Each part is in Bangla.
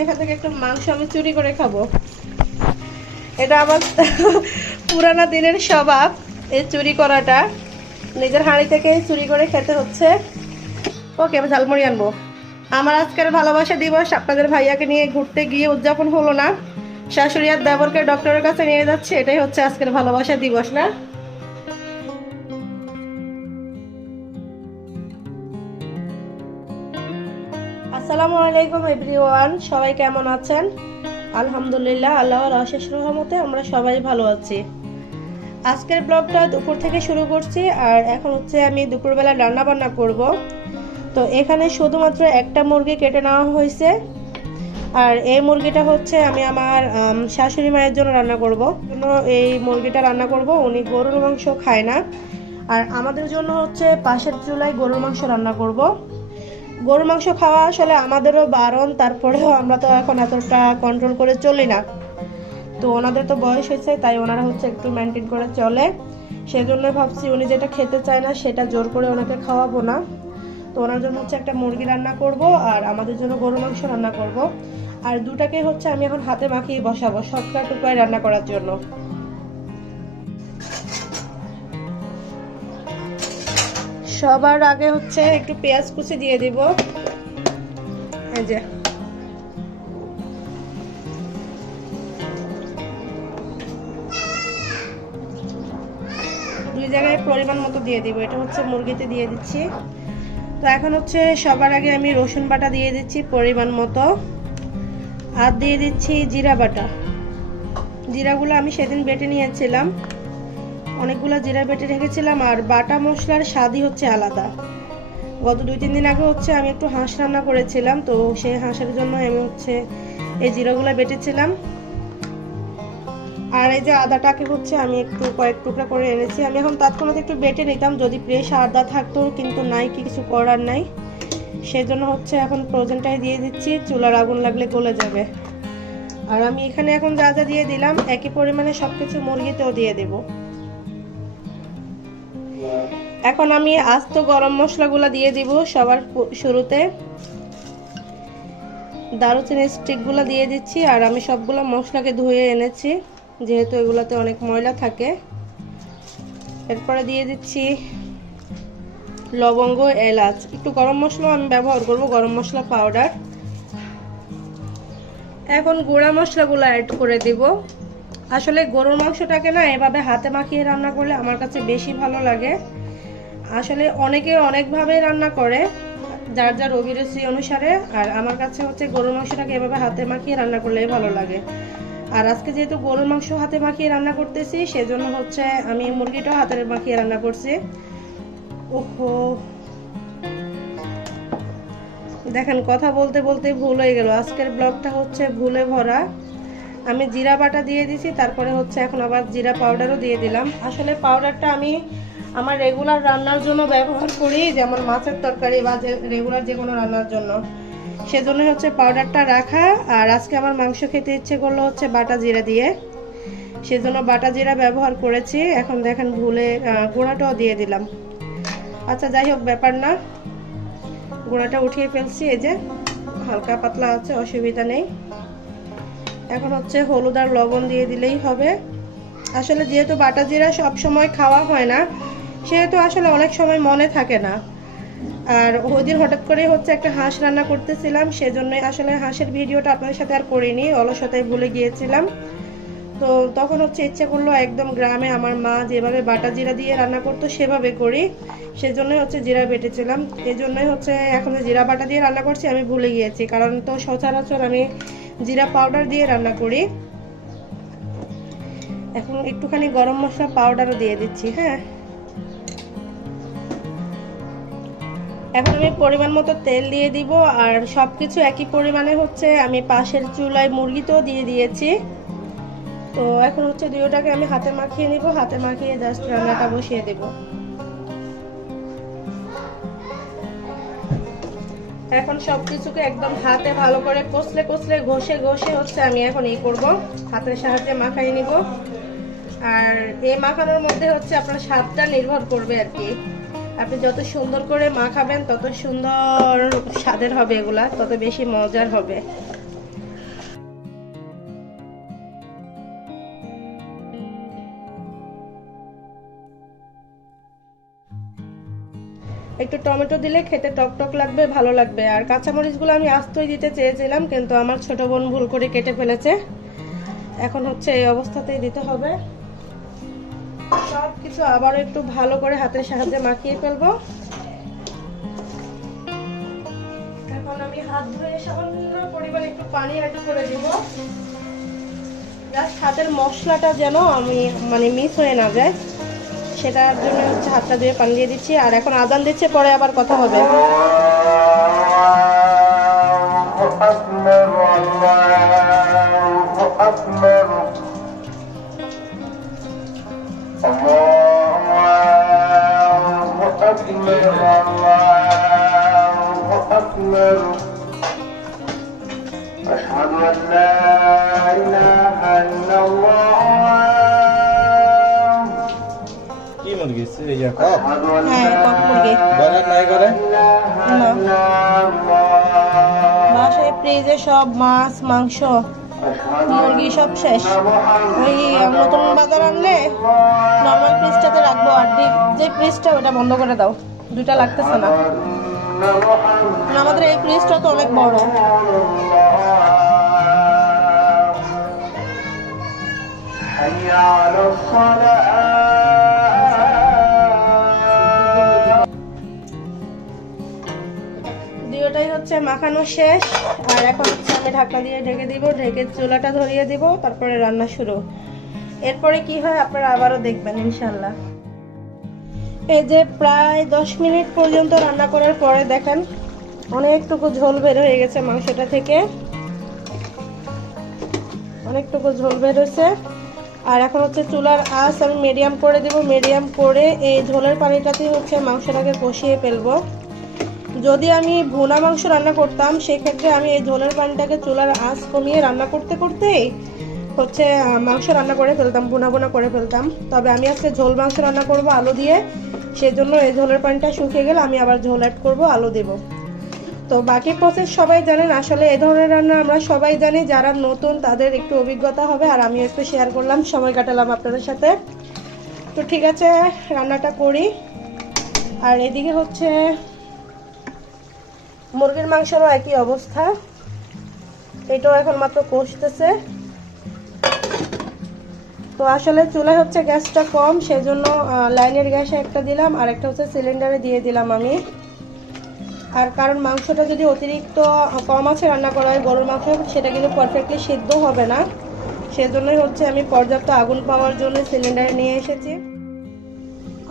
এখান থেকে একটু মাংস আমি চুরি করে খাবো। এটা আমার পুরানা দিনের স্বভাব, এই চুরি করাটা। নিজের হাঁড়ি থেকে চুরি করে খেতে হচ্ছে। ওকে, আমি ঝালমুড়ি আনবো। আমার আজকের ভালোবাসা দিবস আপনাদের ভাইয়াকে নিয়ে ঘুরতে গিয়ে উদযাপন হলো না। শাশুড়ি আর দেবরকে ডক্টরের কাছে নিয়ে যাচ্ছে, এটাই হচ্ছে আজকের ভালোবাসা দিবস না? আসসালামু আলাইকুম এভরিওয়ান, সবাই কেমন আছেন? আলহামদুলিল্লাহ, আল্লাহর অশেষ রহমতে আমরা সবাই ভালো আছি। আজকের ব্লগটা দুপুর থেকে শুরু করছি, আর এখন হচ্ছে আমি দুপুরবেলা রান্না বান্না করব। তো এখানে শুধুমাত্র একটা মুরগি কেটে নেওয়া হয়েছে, আর এই মুরগিটা হচ্ছে আমি আমার শাশুড়ি মায়ের জন্য রান্না করব। এই মুরগিটা রান্না করব, উনি গরুর মাংস খায় না। আর আমাদের জন্য হচ্ছে পাশের চুলায় গরুর মাংস রান্না করব। গরুর মাংস খাওয়া আসলে আমাদেরও বারণ, তারপরেও আমরা তো এখন এতটা কন্ট্রোল করে চলি না। তো ওনাদের তো বয়স হয়েছে, তাই ওনারা হচ্ছে একটু মেনটেন করে চলে। সেজন্য ভাবছি উনি যেটা খেতে চায় না সেটা জোর করে ওনাকে খাওয়াবো না। তো ওনার জন্য হচ্ছে একটা মুরগি রান্না করব, আর আমাদের জন্য গরুর মাংস রান্না করব। আর দুটাকে হচ্ছে আমি এখন হাতে মাখিয়ে বসাবো শর্টকাট উপায় রান্না করার জন্য। সবার আগে হচ্ছে একটু পেঁয়াজ কুচি দিয়ে দিব। এই যে দুই জায়গায় পরিমাণ মতো দিয়ে দিব, এটা হচ্ছে মুরগিতে দিয়ে দিচ্ছি। তো এখন হচ্ছে সবার আগে আমি রসুন বাটা দিয়ে দিচ্ছি পরিমাণ মতো, আর দিয়ে দিচ্ছি জিরা বাটা। জিরাগুলো আমি সেদিন বেটে নিয়েছিলাম, অনেকগুলো জিরা বেটে রেখেছিলাম। আর বাটা মশলার স্বাদই হচ্ছে আলাদা। গত 2-3 দিন আগে হচ্ছে আমি একটু হাঁস রান্না করেছিলাম, তো সেই হাঁসের জন্য আমি হচ্ছে এই জিরাগুলো বেটেছিলাম। আর এই যে আদাটাকে হচ্ছে আমি একটু কয়েক টুকরা করে এনেছি। আমি এখন তৎক্ষণাৎ একটু বেটে নিতাম যদি ফ্রেশ আদা থাকতো, কিন্তু নাই, কিছু করার নাই। সেজন্য হচ্ছে এখন প্রয়োজনটাই দিয়ে দিচ্ছি, চুলার আগুন লাগলে গলে যাবে। আর আমি এখানে এখন যা যা দিয়ে দিলাম একই পরিমাণে সবকিছু মুরগিতেও দিয়ে দেব। এখন আমি আস্ত গরম মশলাগুলো দিয়ে দিব সবার শুরুতে। দারুচিনি স্টিকগুলো দিয়ে দিচ্ছি, আর আমি সবগুলো মশলাকে ধুয়ে এনেছি যেহেতু এগুলোতে অনেক ময়লা থাকে। এরপরে দিয়ে দিচ্ছি লবঙ্গ, এলাচ, একটু গরম মশলাও আমি ব্যবহার করব, গরম মশলা পাউডার। এখন গুঁড়া মশলাগুলো অ্যাড করে দিব। আসলে গরুর মাংসটাকে না এভাবে হাতে মাখিয়ে রান্না করলে আমার কাছে বেশি ভালো লাগে। আসলে অনেকে অনেকভাবে রান্না করে, যার যার অভিরুচি অনুসারে। আর আমার কাছে হচ্ছে গরুর মাংসটাকে এভাবে হাতে মাখিয়ে রান্না করলেই ভালো লাগে। আর আজকে যেহেতু গরুর মাংস হাতে মাখিয়ে রান্না করতেছি, সেজন্য হচ্ছে আমি মুরগিটাও হাতে মাখিয়ে রান্না করছি। ওহো, দেখেন কথা বলতে বলতে ভুল হয়ে গেল। আজকের ব্লগটা হচ্ছে ভুলে ভরা। আমি জিরা বাটা দিয়ে দিছি, তারপরে হচ্ছে এখন আবার জিরা পাউডারও দিয়ে দিলাম। আসলে পাউডারটা আমি আমার রেগুলার রান্নার জন্য ব্যবহার করি, যেমন মাছের তরকারি বা রেগুলার যে কোনো রান্নার জন্য। সেজন্য হচ্ছে পাউডারটা রাখা। আর আজকে আমার মাংস খেতে ইচ্ছে করলো হচ্ছে বাটা জিরা দিয়ে, সেজন্য বাটা জিরা ব্যবহার করেছি। এখন দেখেন ভুলে গুঁড়াটাও দিয়ে দিলাম। আচ্ছা, যাই হোক, ব্যাপার না, গুঁড়াটা উঠিয়ে ফেলছি। এই যে হালকা পাতলা আছে, অসুবিধা নেই। এখন হচ্ছে হলুদ আর লবণ দিয়ে দিলেই হবে। আসলে যেহেতু বাটা জিরা সব সময় খাওয়া হয় না, সেহেতু আসলে অনেক সময় মনে থাকে না। আর ওই দিন হঠাৎ করে হচ্ছে একটা হাঁস রান্না করতেছিলাম, সেজন্যই আসলে হাঁসের ভিডিওটা আপনাদের সাথে আর করিনি, অলসতায় ভুলে গিয়েছিলাম। তো তখন হচ্ছে ইচ্ছে করলো একদম গ্রামে আমার মা যেভাবে বাটা জিরা দিয়ে রান্না করতো সেভাবে করি, সেজন্যই হচ্ছে জিরা বেটেছিলাম। এই জন্যই হচ্ছে এখন জিরা বাটা দিয়ে রান্না করছি, আমি ভুলে গিয়েছি, কারণ তো সচরাচর আমি জিরা পাউডার দিয়ে রান্না করি। এখন একটুখানি গরম মশলা পাউডারও দিয়ে দিচ্ছি। হ্যাঁ, এখন আমি পরিমাণ মতো তেল দিয়ে দিব। আর সবকিছু একই পরিমাণে হচ্ছে আমি পাশের চুলায় মুরগিতেও দিয়ে দিয়েছি। তো এখন হচ্ছে দুটোটাকে আমি হাতে মাখিয়ে নিব, হাতে মাখিয়ে জাস্ট রান্নাটা বসিয়ে দেব। এখন সবকিছুকে একদম হাতে ভালো করে কষলে কষলে ঘষে ঘষে হচ্ছে আমি এখন করব, হাতের সাহায্যে মাখাই নিব। আর এই মাখানোর মধ্যে হচ্ছে আপনার স্বাদটা নির্ভর করবে আর কি। আপনি যত সুন্দর করে মাখাবেন তত সুন্দর স্বাদের হবে, এগুলা তত বেশি মজার হবে। একটু টমেটো দিলে খেতে টকটক লাগবে, ভালো লাগবে। আর কাঁচামরিচগুলো আমি আস্তই দিতে চেয়েছিলাম, কিন্তু আমার ছোট বোন ভুল করে কেটে ফেলেছে। এখন হচ্ছে এই অবস্থাতেই দিতে হবে। সব কিছু আবারও একটু ভালো করে হাতের সাহায্যে মাখিয়ে ফেলবো। এখন আমি হাত ধুয়ে সামান্য পরিমাণে একটু পানি অ্যাড করে দিব, জাস্ট হাতের মশলাটা যেন আমি মিস হয়ে না যায়, সেটার জন্য হচ্ছে হাতটা ধুয়ে পানি দিয়ে দিচ্ছি। আর এখন আজান দিচ্ছে, পরে আবার কথা হবে। أشهد أن لا إله إلا الله কি মুরগি ইয়া কক? হ্যাঁ, কক মুরগি। বলেন নাই করে বাসায় ফ্রিজে সব মাছ, মাংস, মুরগি সব শেষ। ওই নতুন বাজার আনলে নর্মাল ফ্রিজটাতে রাখবো, আর যে ফ্রিজটা ওটা বন্ধ করে দাও, দুটা লাগতেছে না। আমাদের এই ফ্রিজটা তো অনেক বড়। দুটোটাই হচ্ছে মাখানো শেষ। আর এখন হচ্ছে আমি ঢাকনা দিয়ে ঢেকে দিব, ঢেকে চুলাটা ধরিয়ে দিব, তারপরে রান্না শুরু। এরপরে কি হয় আপনারা আবারও দেখবেন ইনশাল্লাহ। এই যে প্রায় 10 মিনিট পর্যন্ত রান্না করার পরে দেখেন অনেকটুকু ঝোল বের হয়ে গেছে মাংসটা থেকে, অনেকটুকু ঝোল বের হয়েছে। আর এখন হচ্ছে চুলার আঁচ আমি মিডিয়াম করে দিব। মিডিয়াম করে এই ঝোলের পানিটাতে হচ্ছে মাংসটাকে কষিয়ে ফেলবো। যদি আমি ভুনা মাংস রান্না করতাম, সেক্ষেত্রে আমি এই ঝোলের পানিটাকে চুলার আঁচ কমিয়ে রান্না করতে করতেই হচ্ছে মাংস রান্না করে ফেলতাম, ভুনা ভুনা করে ফেলতাম। তবে আমি আজকে ঝোল মাংস রান্না করব আলু দিয়ে, সেজন্য এই ঝোলের পানিটা শুকিয়ে গেলে আমি আবার ঝোল অ্যাড করব, আলু দেব। তো বাকি প্রসেস সবাই জানেন। আসলে এই ধরনের রান্না আমরা সবাই জানি, যারা নতুন তাদের একটু অভিজ্ঞতা হবে, আর আমি একটু শেয়ার করলাম, সময় কাটালাম আপনাদের সাথে। তো ঠিক আছে, রান্নাটা করি। আর এদিকে হচ্ছে মুরগির মাংসেরও একই অবস্থা, এটাও এখন মাত্র কষতেছে। তো আসলে চুলায় হচ্ছে গ্যাসটা কম, সেজন্য লাইনের গ্যাসে একটা দিলাম, আর একটা হচ্ছে সিলিন্ডারে দিয়ে দিলাম আমি। আর কারণ মাংসটা যদি অতিরিক্ত কম আছে রান্না করা হয়, গরুর মাংস, সেটা কিন্তু পারফেক্টলি সিদ্ধ হবে না, সেজন্যই হচ্ছে আমি পর্যাপ্ত আগুন পাওয়ার জন্য সিলিন্ডারে নিয়ে এসেছি।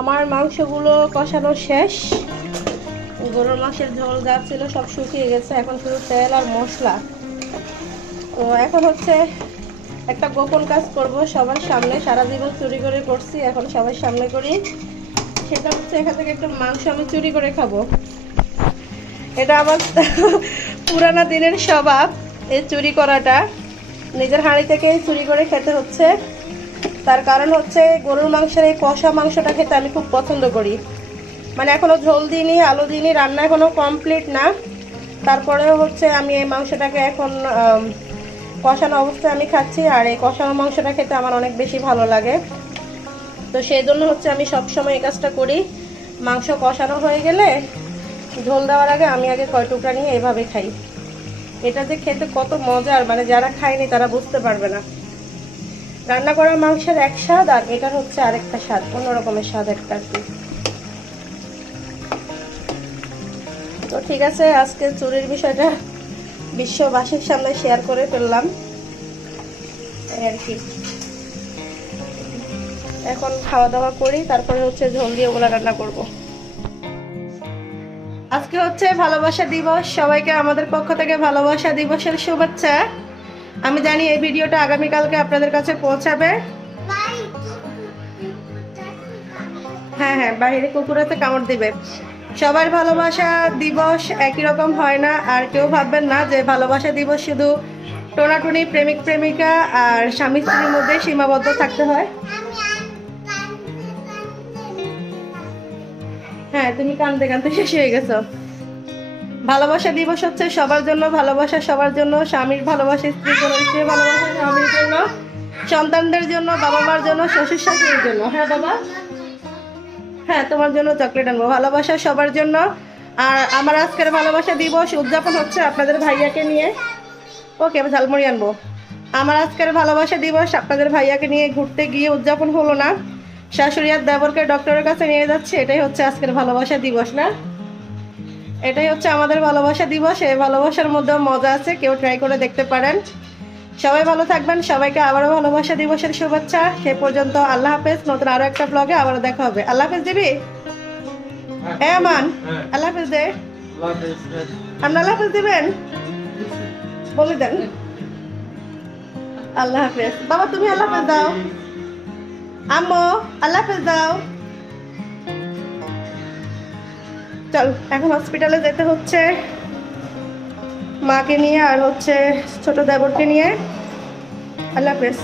আমার মাংসগুলো কষানো শেষ, গরুর মাংসের ঝোল যা ছিল সব শুকিয়ে গেছে, এখন শুধু তেল আর মশলা। তো এখন হচ্ছে একটা গোপন কাজ করব সবার সামনে, সারা জীবন চুরি করে করছি, এখন সবার সামনে করি। সেটা হচ্ছে এখান থেকে একটু মাংস আমি চুরি করে খাবো। এটা আমার পুরানা দিনের স্বভাব, এই চুরি করাটা। নিজের হাঁড়ি থেকে চুরি করে খেতে হচ্ছে। তার কারণ হচ্ছে গরুর মাংসের এই কষা মাংসটা খেতে আমি খুব পছন্দ করি। এখনো ঝোল দিইনি, আলু দিইনি, রান্না এখনো কমপ্লিট না, তারপরেও হচ্ছে আমি এই মাংসটাকে এখন কষানো অবস্থায় আমি খাচ্ছি। আর এই কষানো মাংসটা খেতে আমার অনেক বেশি ভালো লাগে। তো সেই জন্য হচ্ছে আমি সবসময় এই কাজটা করি। মাংস কষানো হয়ে গেলে ঝোল দেওয়ার আগে আমি আগে কয় টুকরা নিয়ে এভাবে খাই। এটা যে খেতে কত মজার, যারা খায়নি তারা বুঝতে পারবে না। রান্না করা মাংসের এক স্বাদ, আর এটার হচ্ছে আরেকটা স্বাদ, অন্য রকমের স্বাদ একটা আর কি। তো ঠিক আছে, আজকে চুরির বিষয়টা বিশ্ববাসীর সামনে শেয়ার করে ফেললাম আর কি। এখন খাওয়া দাওয়া করি, তারপরে হচ্ছে ঝোল দিয়ে ওগুলা রান্না করব। আজকে হচ্ছে ভালোবাসা দিবস, সবাইকে আমাদের পক্ষ থেকে ভালোবাসা দিবসের শুভেচ্ছা। আমি জানি এই ভিডিওটা আগামীকালকে আপনাদের কাছে পৌঁছাবে। হ্যাঁ হ্যাঁ, বাইরে কুকুর আছে, কামড় দিবে। সবার ভালোবাসা দিবস একই রকম হয় না, আর কেউ ভাববেন না যে ভালোবাসা দিবস শুধু টোনাটুনি, প্রেমিক প্রেমিকা আর স্বামী স্ত্রীর মধ্যে সীমাবদ্ধ থাকতে হয়। হ্যাঁ, তুমি কানতে কানতে শেষ হয়ে গেছো। ভালোবাসা দিবস হচ্ছে সবার জন্য, ভালোবাসা সবার জন্য, স্বামীর ভালোবাসা স্ত্রীর জন্য, স্ত্রীর ভালোবাসা স্বামীর জন্য, সন্তানদের জন্য, বাবা মার জন্য, শ্বশুর শাশুড়ির জন্য। হ্যাঁ বাবা, হ্যাঁ, তোমার জন্য চকলেট আনবো। ভালোবাসা সবার জন্য। আর আমার আজকের ভালোবাসা দিবস উদযাপন হচ্ছে আপনাদের ভাইয়াকে নিয়ে। ওকে, আমি ঝালমুড়ি আনবো। আমার আজকের ভালোবাসা দিবস আপনাদের ভাইয়াকে নিয়ে ঘুরতে গিয়ে উদযাপন হলো না, শাশুড়ি আর দেবরকে ডক্টরের কাছে নিয়ে যাচ্ছে। এটাই হচ্ছে আজকের ভালোবাসা দিবস না? এটাই হচ্ছে আমাদের ভালোবাসা দিবস। এই ভালোবাসার মধ্যেও মজা আছে, কেউ ট্রাই করে দেখতে পারেন। সবাই ভালো থাকবেন, সবাইকে আবারও ভালোবাসা দিবসের শুভেচ্ছা। সে পর্যন্ত আল্লাহ হাফেজ। নতুন আরো একটা ব্লগে আবারও দেখা হবে। আল্লাহ হাফেজ দিবি? আমান, আল্লাহ হাফেজ দে। আপনি আল্লাহ হাফেজ দিবেন? বলে দেন আল্লাহ হাফেজ। বাবা তুমি আল্লাহ হাফেজ দাও। আম্মু আল্লাহ হাফেজ দাও। চল, এখন হসপিটালে যেতে হচ্ছে মাকে নিয়ে আর হচ্ছে ছোট দেবরকে নিয়ে। আল্লাহ হাফেজ।